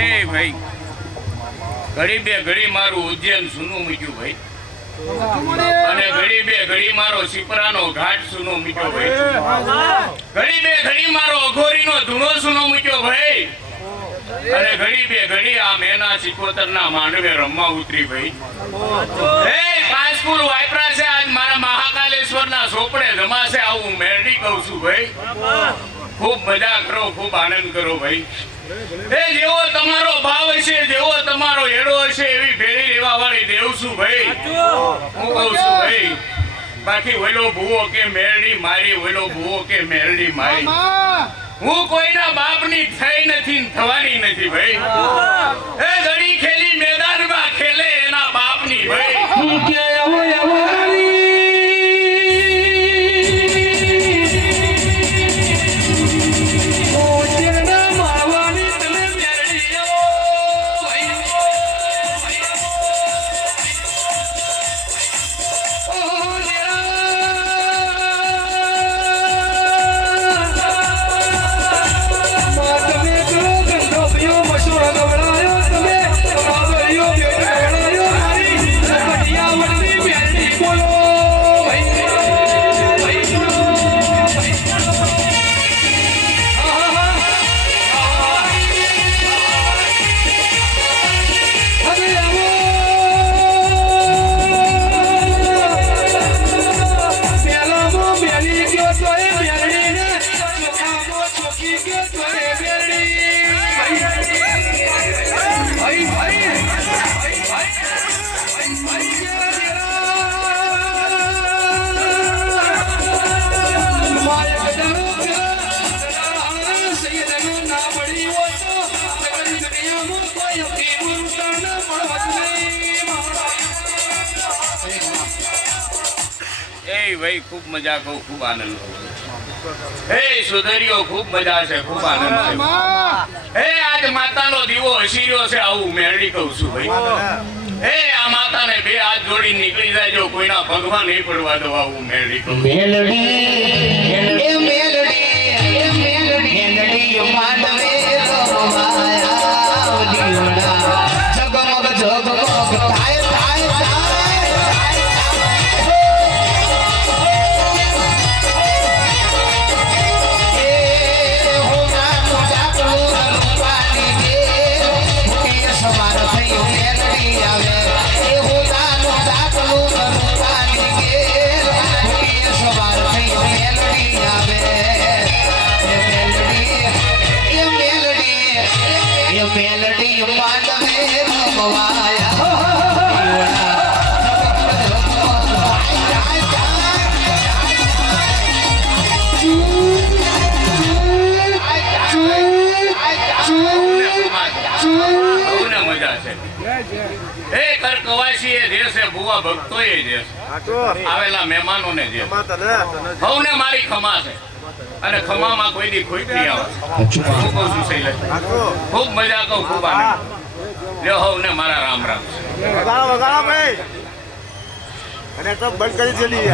એ ભાઈ ઘડી બે ઘડી મારું ઉજ્જૈન સુનું મૂક્યું ભાઈ, અને ઘડી બે ઘડી મારો સિપરાનો ઘાટ સુનો મૂક્યો ભાઈ, ઘડી બે ઘડી મારો અઘોરીનો ધૂણો સુનો મૂક્યો ભાઈ, અને ઘડી બે ઘડી આ મેના સિકોતરના માંડવે રમવા ઉતરી ભાઈ. એ પાંચપુર વાયપરા છે આજ મારા મહાકાલેશ્વરના સોપડે જમાશે આવું મેરડી કહું છું ભાઈ. ખૂબ મજા કરો, ખૂબ આનંદ કરો ભાઈ. એ જેવો તમારો ભાવ હશે, જેવો તમારો એડો હશે એવી ભેળી રેવા વાળી દેવ છું ભાઈ. હું કહું છું ભાઈ, બાકી ઓલો ભૂવો કે મેરડી મારી, ઓલો ભૂવો કે મેરડી મારી, હું કોઈના બાપની થઈ નથી, થવાની નથી ભાઈ. એ ગળી ખેલી મેદાનમાં ખેલે એના બાપની ભાઈ. ભાઈ ખૂબ મજા કહું, ખૂબ આનંદ કહું. હે સુધરીઓ ખૂબ મજા છે, ખૂબ આનંદ છે. હે આજ માતાનો દીવો હસીર્યો છે આવું મેરડી કહું છું ભાઈ. હે આ માતાને બે હાથ જોડી નીકળી જાય જો કોઈના ભગવાન નહીં પડવા દો આવું મેરડી કહું. મેલડી એ મેલડી એ મેલડી મેલડી માંડવે રમાયા દીવડા જગમગ જગમગ થાય થાય થાય. મેલડી માંડવે રમવાયા એ કર કવાસી એ જે છે ભુવા ભક્તો એ જે છે આવેલા મહેમાનોને જે સૌને મારી ખમા છે અને ખમામાં કોઈ દી ખોઈ નહીં આવે હું કહું છું શૈલેષ ખૂબ મજા કહું ખૂબ આનંદ લ્યો હવને મારા રામ રામ છે વગાડો ભાઈ અને તો બંધ કરી ચલી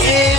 Yeah.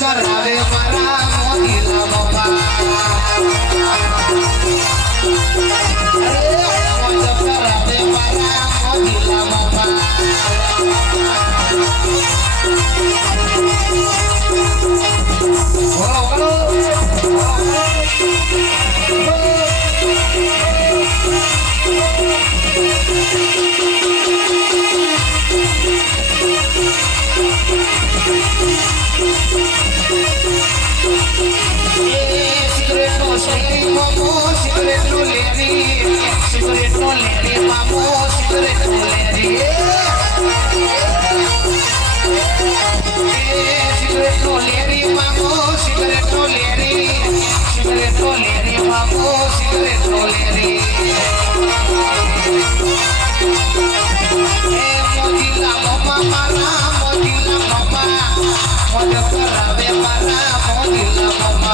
કરાવે મારા મોદીલા મોમા કરાવે મારા મોદીલા મોમા Secret no lady, mamo, secret no lady. Secret no lady, mamo, secret no lady. Secret no lady, mamo, secret no lady. Modila mama mara, modila mama, moda karave mara, modila mama.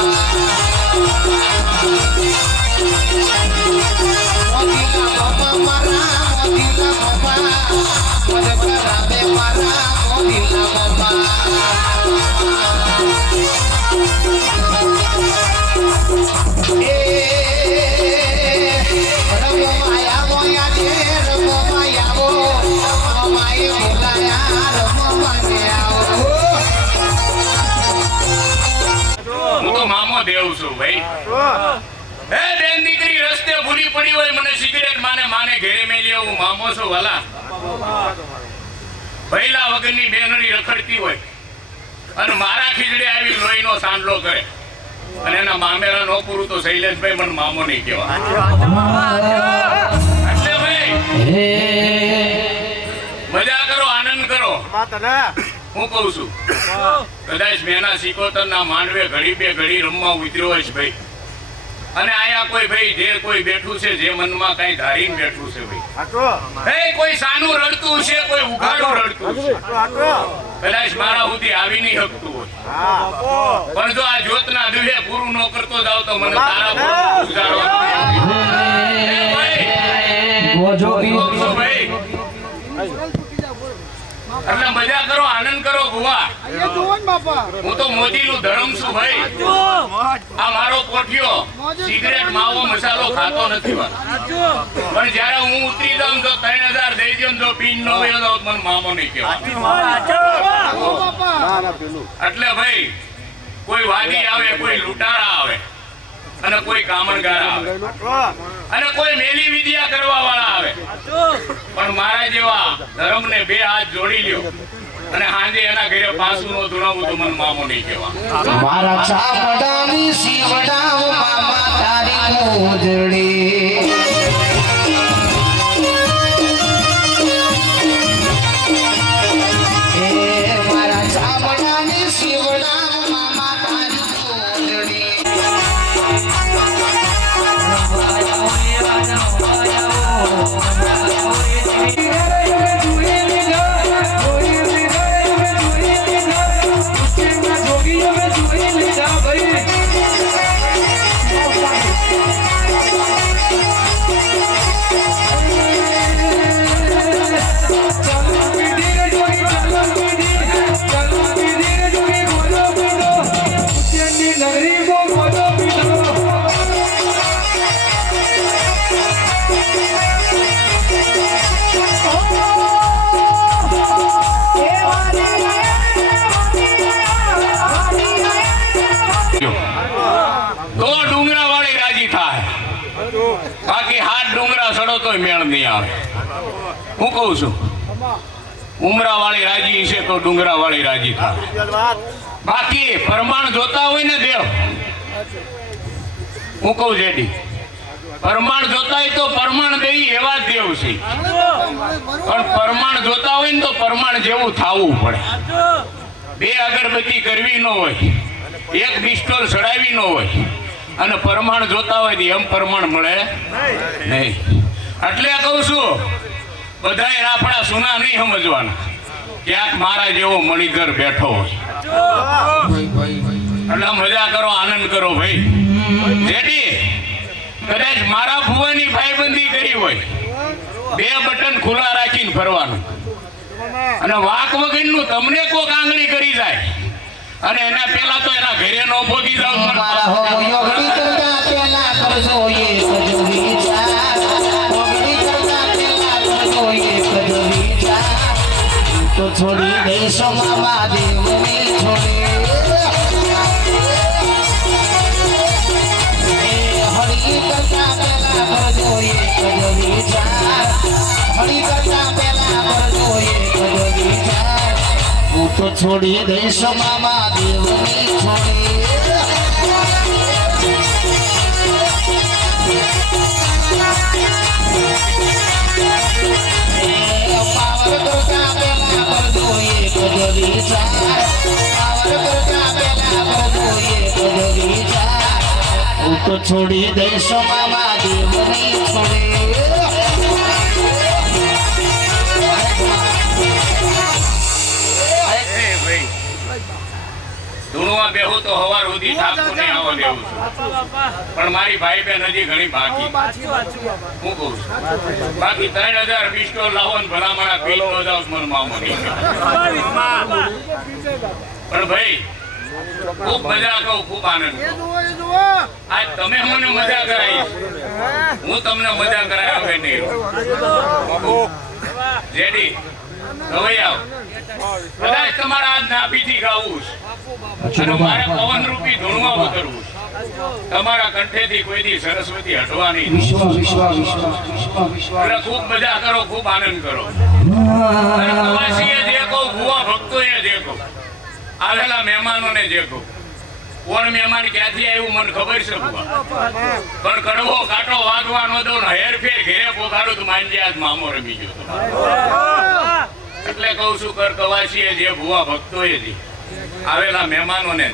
Modila mama mara, modila mama, moda karave mara, modila mama. Ramo maya moya je, ramo maya mo, ramo maya mulaya, ramo maya o. હું તો મામો દેવ છું ભાઈ. હે બેન દીકરી રસ્તે ભૂલી પડી હોય મને સિગરેટ માને ઘેરે મેલી હું મામો છું વાલા. ભૈલા વગરની બેનડી રખડતી હોય અને મારા ખીજડે આવી લોહીનો સાંડલો કરે અને એના મામેરા નો પૂરું તો શૈલેષભાઈ મને મામો નહીં કહેવા. એટલે ભાઈ મજા કરો, આનંદ કરો. હું કઉ છું કદાચ મેના સિકોતરના માંડવે ઘડી બે ઘડી રમવા ઉતર્યો હોય છે ભાઈ, અને આયા કોઈ ભાઈ જે કોઈ બેઠું છે જે મનમાં કઈ ધારીને બેઠું છે ભાઈ, હે કોઈ સાનું રડતું છે, કોઈ ઉઘાડું રડતું છે, કદાચ મારા સુધી આવી નહીં શકતું હોય, પણ જો આ જ્યોતના દિવસે પૂરું ન કરતો જાવ તો મને તારા પર ઉજાડવા ભાઈ. એટલે મજા કરો, આનંદ કરો ગુવા. હું તો મોદીનું ધર્મ છું ભાઈ. આ મારો કોઠિયો સિગરેટ માવો મસાલો ખાતો નથી પણ જયારે હું ઉતરી જાઉં તો 3000 દઈ દઉં તો પીન નો હોય તો મને મામો નહીં કહેવાય. એટલે ભાઈ કોઈ વાદી આવે, કોઈ લૂંટારા આવે અને કોઈ કામણગાર આવે અને કોઈ મેલી વિદ્યા કરવા વાળા આવે, પણ મારા જેવા ધર્મને બે હાથ જોડી લ્યો અને હાંજે એના ઘરે પાસું નો ધુણાવું તો મને મામો નહીં કહેવા. મારા ચામડાની શિવડાવ મામા તારી મોજડી મારા ચામડાની શિવડાવ મામા તારી મોજડી. તો ડુંગરા વાળી રાજી થાય, બાકી હાથ ડુંગરા સડો તોય મેળ નહીં આવે. હું કઉ છું ઉમરાવાળી રાજી છે તો ડુંગરાવાળી રાજી થાય. બાકી પ્રમાણ જોતા હોય ને દેવ, હું કહું જેડી, પ્રમાણ જોતા હોય તો પ્રમાણ દેવી એવા જ દેવ છે, પણ પ્રમાણ જોતા હોય ને તો પ્રમાણ જેવું થવું પડે. બે અગરબત્તી કરવી ન હોય, એક પિસ્તોલ ચડાવી ન હોય, અને પ્રમાણ જોતા હોય તો એમ પ્રમાણ મળે નહીં. એટલે કહું છું, બધાએ રાફડા સુના નહીં સમજવાના. ક્યાંક મારા જેવો મણિધર બેઠો હોય એટલે મજા કરો, આનંદ કરો ભાઈ. જેથી કદાચ મારા ભુવાની ભાઈબંધી કરી હોય, બે બટન ખુલ્લા રાખીને ફરવાનું, અને વાક વગરનું તમને કોક આંગળી કરી જાય અને એના પેલા તો એના ઘરે નો ભોગી જાવ. મારા હો યોગડી કરતા પેલા કરજો એક જ વિચાર, યોગડી કરતા પેલા કરજો એક જ વિચાર. તો છોડી દેશો મામા દેવને છોડી, હરી કરતા પેલા કરજો એક જ વિચાર, હરી કરતા પેલા કરજો એક જ વિચાર. હું તો છોડી દઈશ મામા દેવને છોડી. પાવર કરતા પેલા કરજો એક જ વિચાર, પાવર કરતા પેલા કરજો એક જ વિચાર. હું તો છોડી દઈશ મામા દેવને છોડી. ધૂણવા બેહું તો હવાર સુધી થાકતું નહીં આવવા દેવું છું, પણ મારી ભાઈ બહેન હજી ઘણી બાકી. હું કહું છું, બાકી 3000 પિસ્તોલ લાવો ને ભલામણા પી લો જાવ મને મામો નહીં. પણ ભાઈ ખૂબ મજા કહું, ખૂબ આનંદ કહું. આજ તમે મને મજા કરાવી, હું તમને મજા કરાવ્યા વગર નહીં રહું. જેડી હવે આવ, કદાચ તમારા આજ નાભીથી ગાવું છે અને મારે પવન રૂપી ધૂણમાં ઉતરવું છે. તમારા કંઠેથી કોઈ દી સરસ્વતી હટવા નહીં. એટલે ખૂબ મજા કરો, ખૂબ આનંદ કરો. અને પ્રવાસીએ જે કહું, ભુવા ભક્તોએ જે કહું, આવેલા મહેમાનોને જે કહું, કોણ મહેમાન ક્યાંથી આવ્યું મને ખબર છે ભુવા, પણ કડવો કાંટો વાગવાનો દો ને હેરફેર ઘેરે પોકારું તો માનજી આજ મામો રમી ગયો તો. એટલે કહું છું, કરકવાસીએ જે ભુવા ભક્તોએ જે આવેલા મહેમાનોને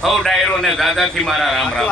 સૌ ડાયરોને દાદાથી મારા રામ રામ.